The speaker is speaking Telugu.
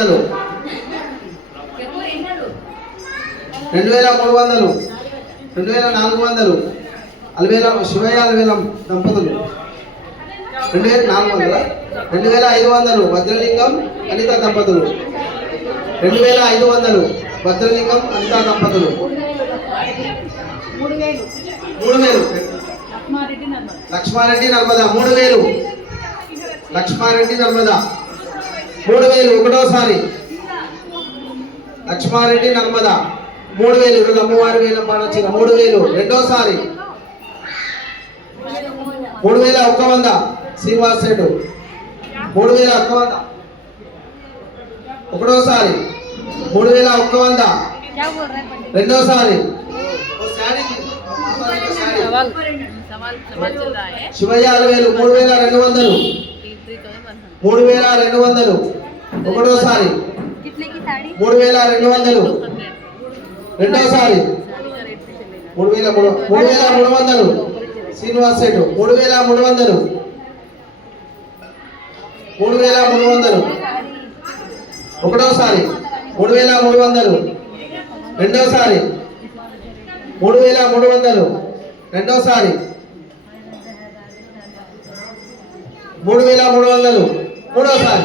2300 2300 2400 అలవేల శివయ్య అలవేల దంపతులు 2400 2500 వజ్రలింగం అనిత దంపతులు 2500 వజ్రలింగం అనిత దంపతులు 3000 లక్ష్మారెడ్డి నర్మదా 3000 లక్ష్మారెడ్డి నర్మదా 3000 ఒకటోసారి లక్ష్మారెడ్డి నర్మదా 3000 ఈరోజు అమ్మవారి వేలం పాట వచ్చిన 3000 రెండోసారి 3100 శ్రీనివాస్ రెడ్డి 3100 ఒకటోసారి 3100 రెండోసారి శివయ్య 3200 3200 ఒకటోసారి 3200 రెండోసారి 3300 శ్రీనివాస్ రెడ్డి 3300 ఒకటోసారి 3300 రెండోసారి 3300 రెండోసారి 3300 మూడోసారి